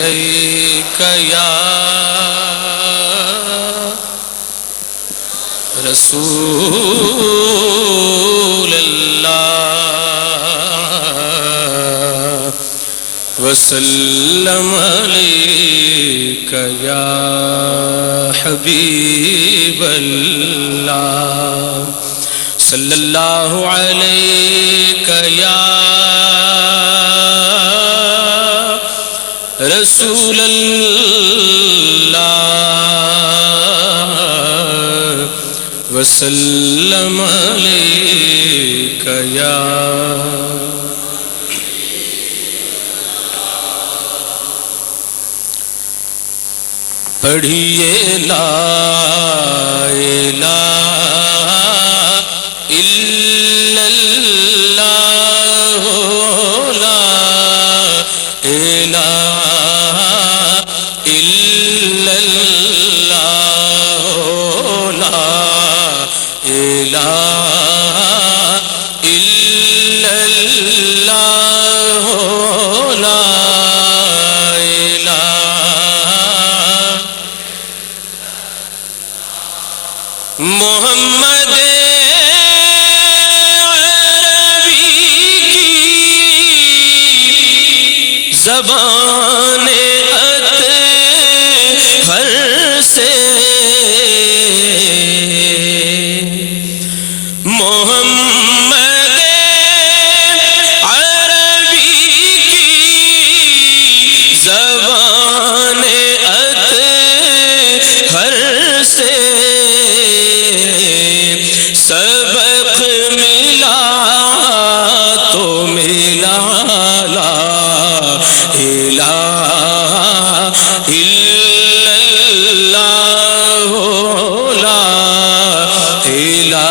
علیک یا رسول اللہ وسلم علیک یا حبیب اللہ صلی اللہ علیک یا رسول اللہ وسلم علیک یا پڑھیے لا الہ الا اللہ لا الہ الا اللہ لا الہ الا اللہ لا محمد عربی کی زبان اطہر سے محمد عربی کی زبان اطہر سے سبق ملا تو ملا لا الہ الا اللہ لا الہ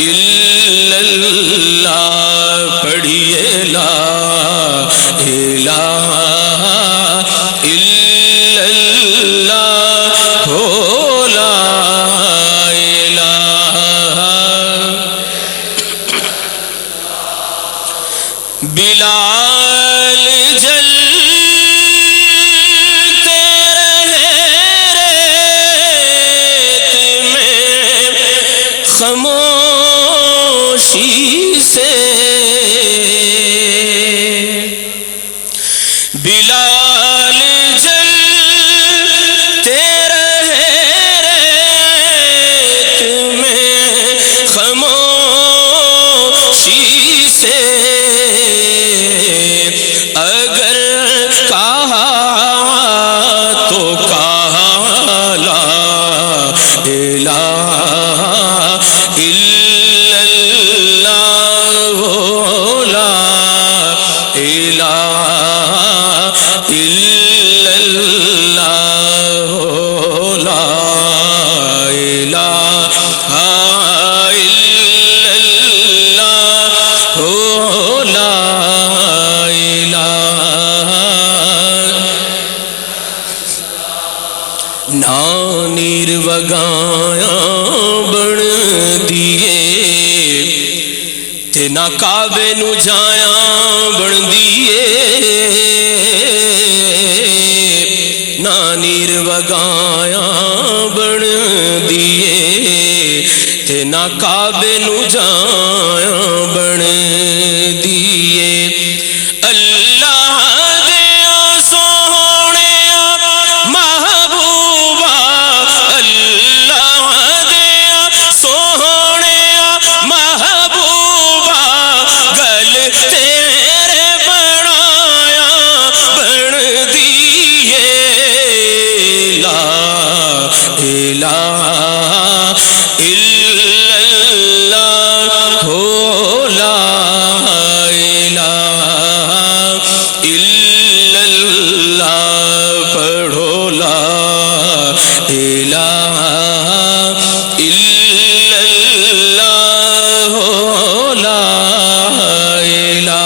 الا اللہ پڑھیے لا الہ الا اللہ لا بلال جلتے رہے ریت میں خاموشی سے بلال جلتے رہے ریت میں خاموشی سے اگر کہا تو کہا لا الہ الا اللہ لا الہ الا اللہ لا الہ الا اللہ لا نانیر وگایاں بن دیے تے نہ کعبے نو جایاں بن دیے نانیر وگایاں بن دیے تے نہ کعبے نو جایاں بن دیے اللہ دیا سونے محبوبہ اللہ دیا سونے محبوبہ گل تیرے بنایا بن دیے لا الہ الا اللہ لا الہ الا اللہ پڑھو لا الہ الا اللہ لا الہ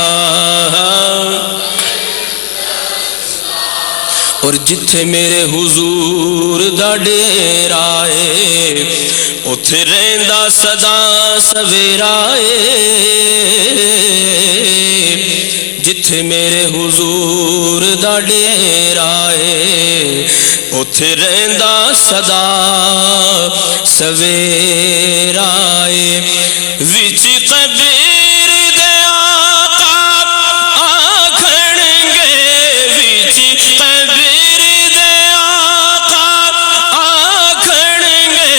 اور جتھے میرے حضور دا ڈیرا ہے اتھے رہندا سدا سویرا ہے جتھے میرے حضور دا ڈیرا ہے اتھے رہندا سدا سویرا ہے وچ قبر دے آقا آکھن گے وچ قبر دے آقا آکھن گے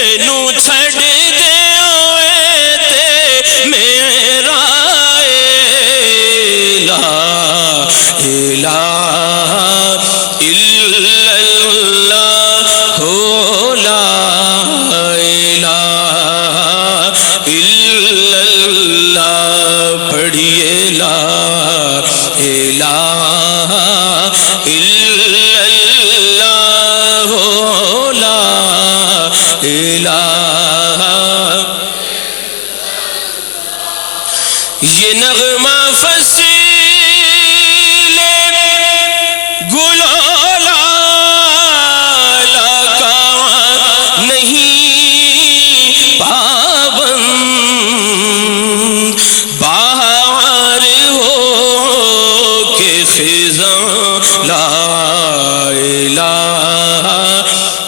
اینو چھڈ دے اوے تے میرا لا الہ الا اللہ ہو لا الہ الا اللہ پڑھیے لا الہ الا اللہ ہو لا الہ یہ نغمہ فصیل گلولا کا نہیں پابند بہار ہو کے خزاں لا الہ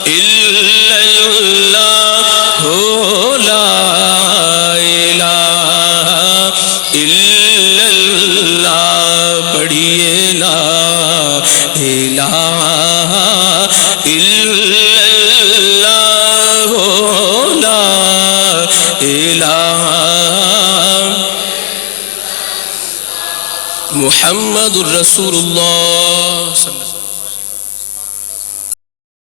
الا اللہ ہو لا الہ الا اللہ پڑھیے لا الہ الا اللہ ہو لا الہ محمد الرسول اللہ